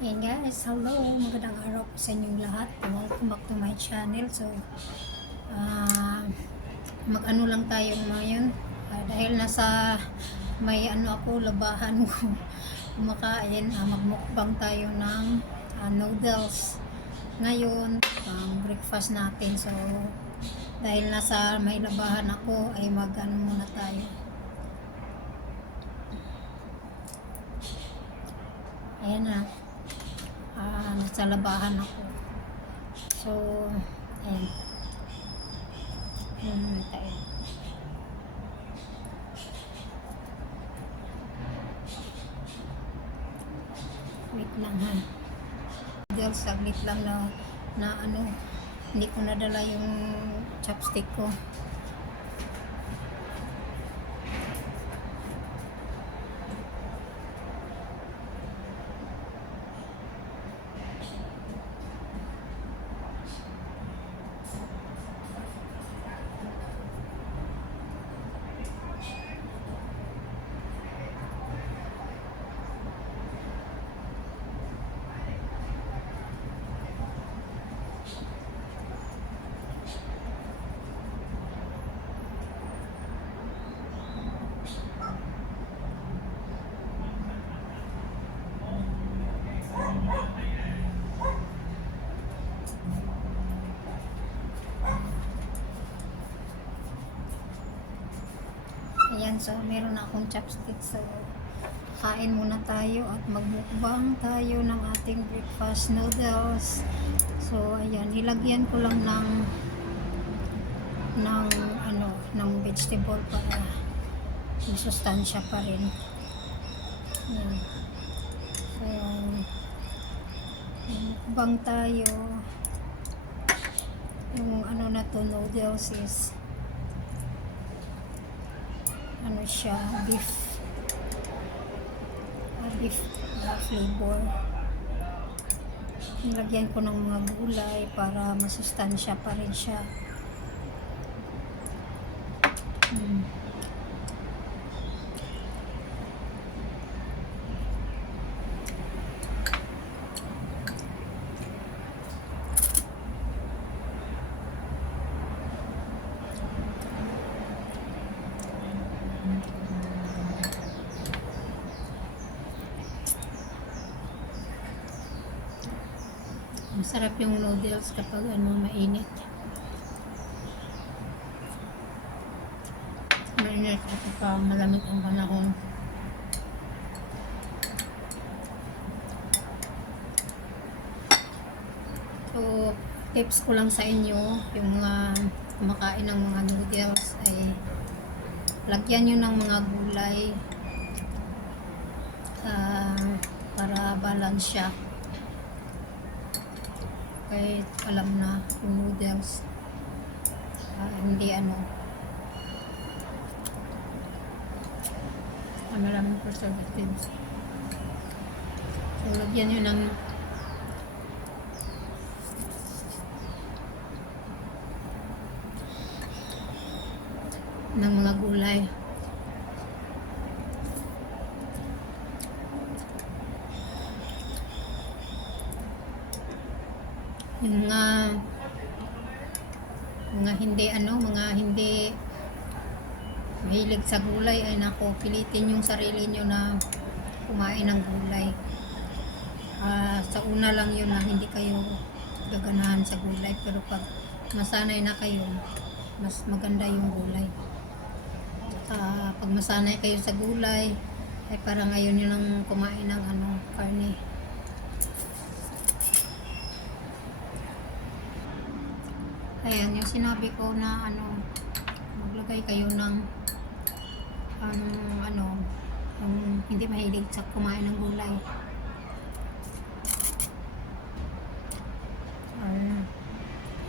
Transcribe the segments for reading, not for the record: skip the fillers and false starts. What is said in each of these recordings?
Hey guys, hello, magandang araw po sa inyong lahat. Welcome back to my channel. So, ah mag-ano lang tayo ngayon. Dahil nasa may ako, labahan ko kumakain, magmukbang tayo ng noodles. Ngayon, breakfast natin. So, dahil nasa may labahan ako, ay mag-ano muna tayo. Ayan na. Nasa labahan ako. So, ayan. Tayo. Wait lang ha. Girls, saglit lang na hindi ko nadala yung chopstick ko. Ayan, so meron na akong chopstick. So, kain muna tayo at magmukbang tayo ng ating breakfast noodles. So, ayan, nilagyan ko lang ng vegetable para masustansya pa rin. Ayan. So, mukbang tayo. Yung na to, noodles is siya, beef flavor. Nilagyan ko ng mga gulay para masustansya pa rin siya. Masarap yung noodles kapag mainit. Mainit kapag malamig ang panahon. So, tips ko lang sa inyo, yung mga kumakain ng mga noodles ay lagyan nyo ng mga gulay para balance siya. Kahit alam na yung noodles hindi maraming preservatives. So, lagyan nyo ng mga gulay. Yung mga hindi mahilig sa gulay ay nako, pilitin yung sarili nyo na kumain ng gulay. Sa una lang yun na hindi kayo gaganahan sa gulay, pero pag masanay na kayo, mas maganda yung gulay. Pag masanay kayo sa gulay ay parang ayaw nyo nang kumain ng karne. Ayan, yung sinabi ko na maglagay kayo ng yung hindi mahilig sa kumain ng gulay.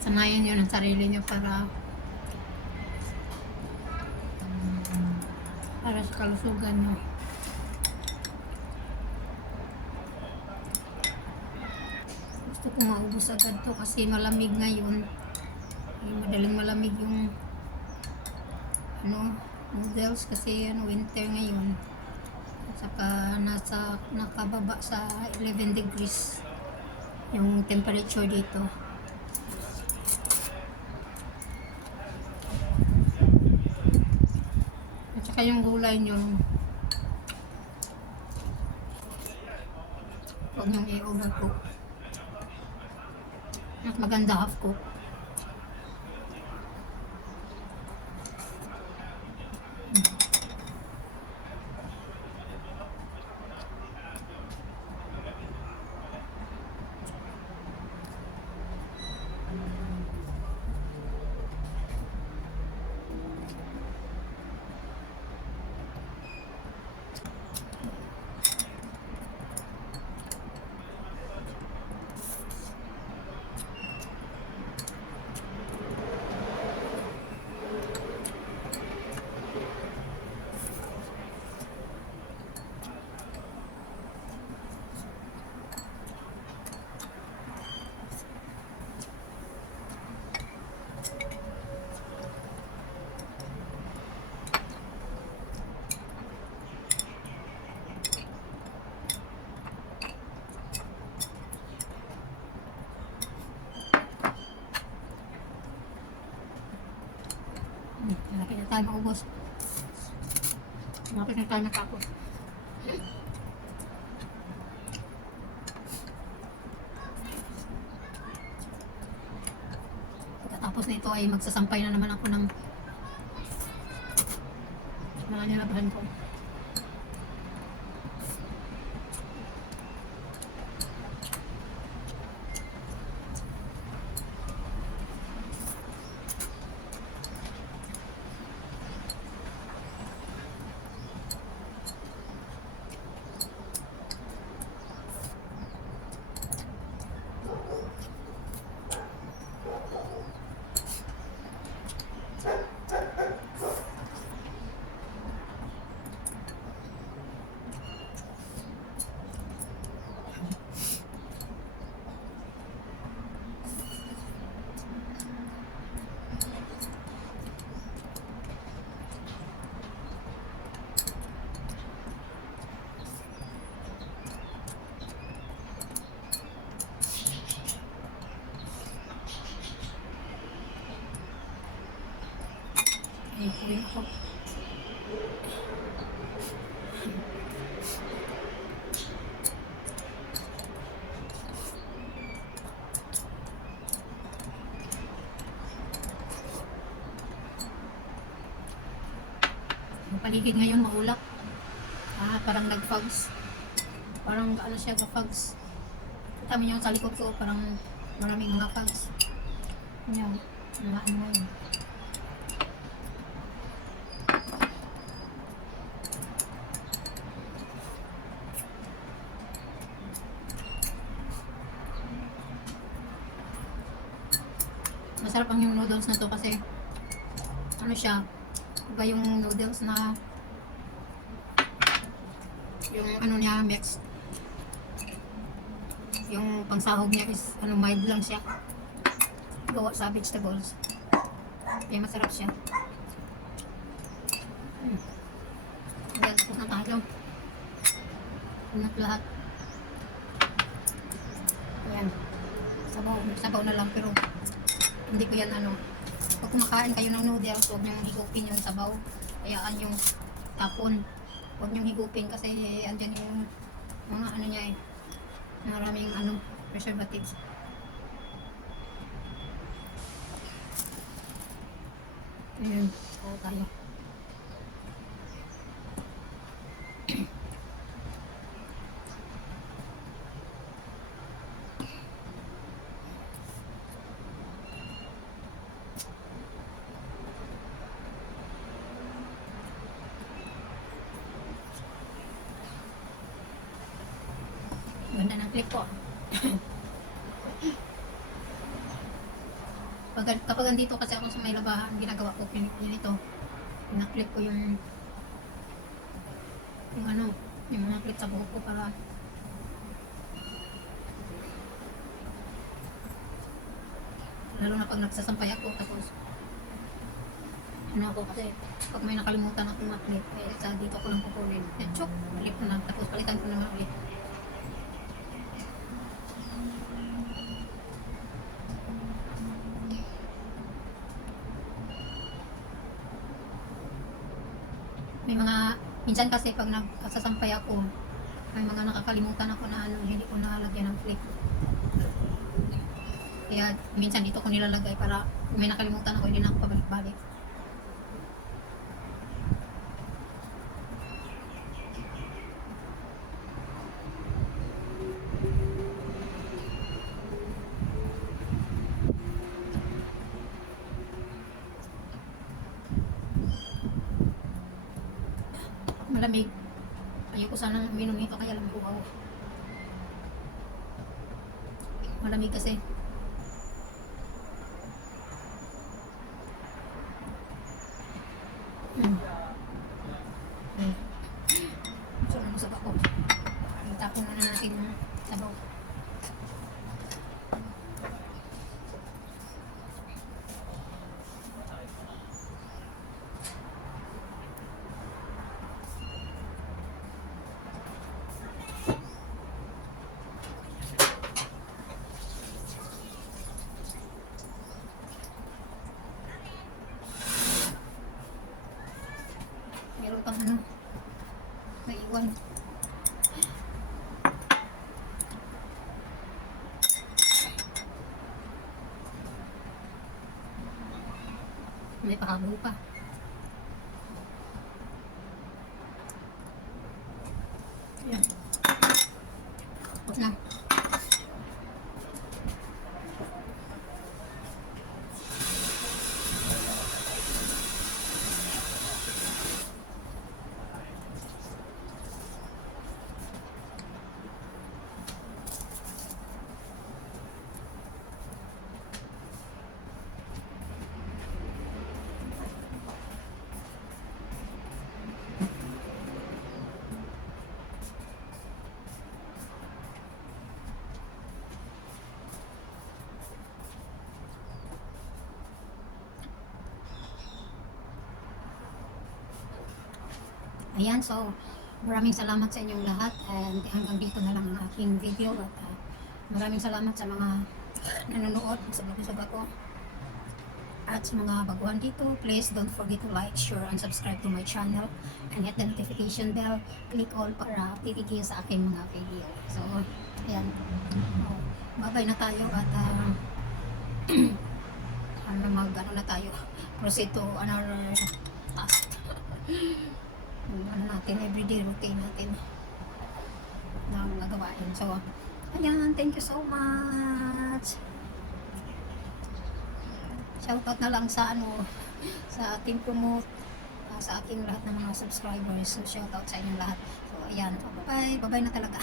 Sanayan nyo ng sarili nyo para sa kalusugan nyo. Gusto ko maubos agad to kasi malamig ngayon. Madaling malamig yung noodles kasi winter ngayon. Saka nakababa sa 11 degrees yung temperature dito. At saka yung gulay nyo, huwag nyong i-overcook. Mas maganda half cook. Malapit na tayo maubos. Malapit na tayo matapos. Pagkatapos nito ay magsasampay na naman ako ng mga nilabahan ko. Ayun po rin ako. Ang paligid ngayon maulap. Parang nag-fogs. Parang ano siya, fogs. Kita mo yung sa likod ko, parang maraming mga fogs. Yan, mga ano yun. Masarap ang yung noodles na to kasi ano siya, iba yung noodles na yung ano niya mix, yung pangsahog niya is ano mild lang siya, gawa sa vegetables, kaya masarap siya. Ayan, tapos na tayo unat lahat. Ayan, sabaw na lang, pero hindi ko yan ano, pag kumakain kayo ng noodles, huwag niyong higupin yung sabaw, hayaan yung tapon, huwag niyong higupin kasi andyan yung mga ano niya maraming ano, preservatives. Ayan, oo tayo. Ganda ng clip ko. Kapag andito kasi ako sa may labahan, ginagawa ko, pinito. Pinaklip ko yung ano, yung mga clip sa buhok ko para lalo na pag nagsasampay ako, tapos ano ako kasi pag may nakalimutan akong maklit, eh, sa dito ko lang kukunin. Yan, chok, balik ko na. Tapos palitan ko naman ulit. May mga, minsan kasi pag nagsasampay ako, may mga nakakalimutan ako na ano, hindi ko nalagyan ng clip. Kaya minsan dito ko nilalagay para kung may nakalimutan ako, hindi na ako pabalik-balik. Malamig. Ayoko sanang uminom nito kaya lang uhaw. Malamig kasi. Hmm. Hmm. So, nabusog ako. Itapon muna natin yung sabaw. Meron pang ano, naiwan. May pahabol pa. Yan. Tapos na. Ayan, so maraming salamat sa inyong lahat and hanggang dito na lang ang aking video at maraming salamat sa mga nanonood sa vlog ko at sa mga baguhan dito. Please don't forget to like, share, and subscribe to my channel and hit the notification bell. Click all para update kayo sa aking mga video. So, ayan. Bye-bye na tayo at ano na tayo. Proceed to another task. Ano natin, everyday routine natin na nagawain. So, ayan, thank you so much. Shoutout na lang sa ano, sa team promote, sa aking lahat ng mga subscribers. So, shoutout sa inyong lahat. So, ayan, bye-bye. Bye-bye na talaga.